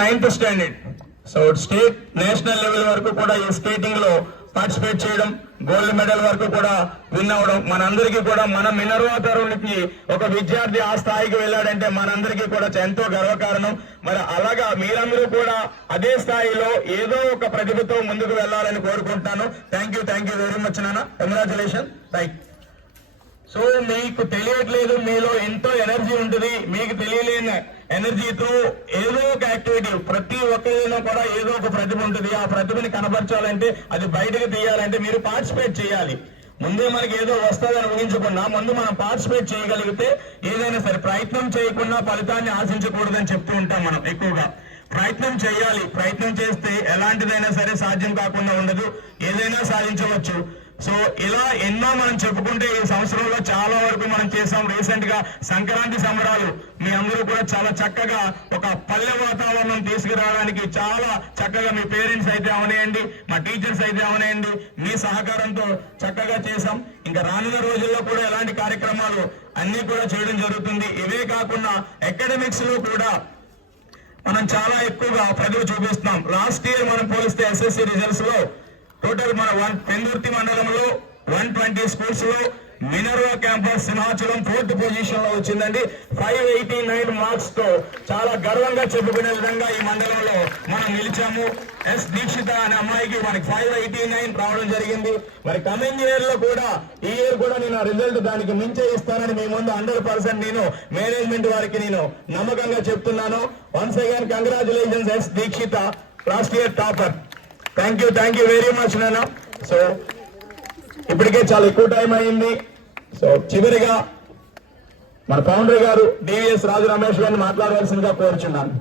9th standard. So state national level వరకు కూడా ఈ స్కేటింగ్ లో పార్టిసిపేట్ చేయడం, గోల్డ్ మెడల్ వరకు కూడా విన్ అవడం మనందరికీ కూడా, మన మినర్వా తరుణ్కి ఒక విద్యార్థి ఆ స్థాయికి వెళ్ళాడంటే మనందరికీ కూడా ఎంతో గర్వకారణం. మరి అలాగా మీరందరూ కూడా అదే స్థాయిలో ఏదో ఒక ప్రతిభతో ముందుకు వెళ్ళాలని కోరుకుంటున్నాను. థ్యాంక్ యూ వెరీ మచ్ నాన్న. కంగ్రాచులేషన్. రైట్. సో మీకు తెలియట్లేదు, మీలో ఎంతో ఎనర్జీ ఉంటుంది. మీకు తెలియలేని ఎనర్జీతో ఏదో ఒక యాక్టివిటీ, ప్రతి ఒక్కరిలో కూడా ఏదో ఒక ప్రతిభ ఉంటుంది. ఆ ప్రతిభని కనబరచాలంటే, అది బయటకు తీయాలంటే మీరు పార్టిసిపేట్ చేయాలి. ముందే మనకి ఏదో వస్తుందని ఊహించకుండా ముందు మనం పార్టిసిపేట్ చేయగలిగితే ఏదైనా సరే, ప్రయత్నం చేయకుండా ఫలితాన్ని ఆశించకూడదని చెప్తూ ఉంటాం మనం ఎక్కువగా. ప్రయత్నం చేయాలి. ప్రయత్నం చేస్తే ఎలాంటిదైనా సరే సాధ్యం కాకుండా ఉండదు, ఏదైనా సాధించవచ్చు. సో ఇలా ఎన్నో మనం చెప్పుకుంటే ఈ సంవత్సరంలో చాలా వరకు మనం చేసాం. రీసెంట్ గా సంక్రాంతి సంబరాలు మీ అందరూ కూడా చాలా చక్కగా ఒక పల్లె వాతావరణం తీసుకురావడానికి చాలా చక్కగా మీ పేరెంట్స్ అయితే అవనేయండి, మా టీచర్స్ అయితే అవనేయండి, మీ సహకారంతో చక్కగా చేసాం. ఇంకా రానున్న రోజుల్లో కూడా ఎలాంటి కార్యక్రమాలు అన్ని కూడా చేయడం జరుగుతుంది. ఇవే కాకుండా అకాడమిక్స్ లో కూడా మనం చాలా ఎక్కువగా ప్రతిభ చూపిస్తున్నాం. లాస్ట్ ఇయర్ మనం పోలిస్తే ఎస్ఎస్సి రిజల్ట్స్ లో టోటల్ మన పెందుర్తి మండలంలో 120 స్కూల్స్ లో Minerva campus Simhachalam 4th position లో వచ్చిందండి. 589 మార్క్స్ తో చాలా గర్వంగా చెప్పుకునే విధంగా ఈ మండలంలో మనం నిలిచాము. ఎస్ దీక్షిత అనే అమ్మాయికి మనకి 589 రావడం జరిగింది. మరి కమింగ్ ఇయర్ లో కూడా, ఈ ఇయర్ కూడా నేను రిజల్ట్ దానికి మించే ఇస్తానని మీ ముందు 100% నేను మేనేజ్మెంట్ వారికి నేను నమ్మకంగా చెప్తున్నాను. Once again congratulations S Dikshita, last year topper. Thank you very much నాన్న. సో ఇప్పటికే చాలా ఎక్కువ టైం అయింది. సో చివరిగా మన ఫౌండర్ గారు డివిఎస్ రాజు రమేష్ గారిని మాట్లాడవలసిందిగా కోరుచున్నాను.